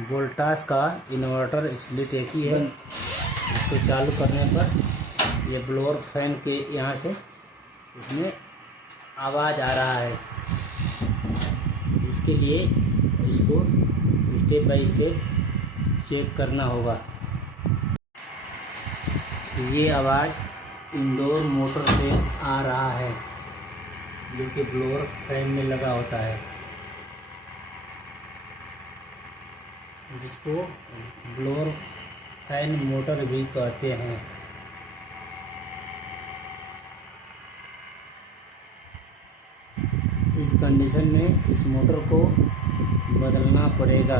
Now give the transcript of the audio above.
वोल्टास का inverter split AC है। इसको चालू करने पर ये ब्लोअर फैन के यहाँ से इसमें आवाज़ आ रहा है। इसके लिए इसको स्टेप बाय स्टेप चेक करना होगा। ये आवाज़ इंडोर मोटर से आ रहा है जो कि ब्लोअर फैन में लगा होता है, जिसको ब्लोअर फैन मोटर भी कहते हैं। इस कंडीशन में इस मोटर को बदलना पड़ेगा।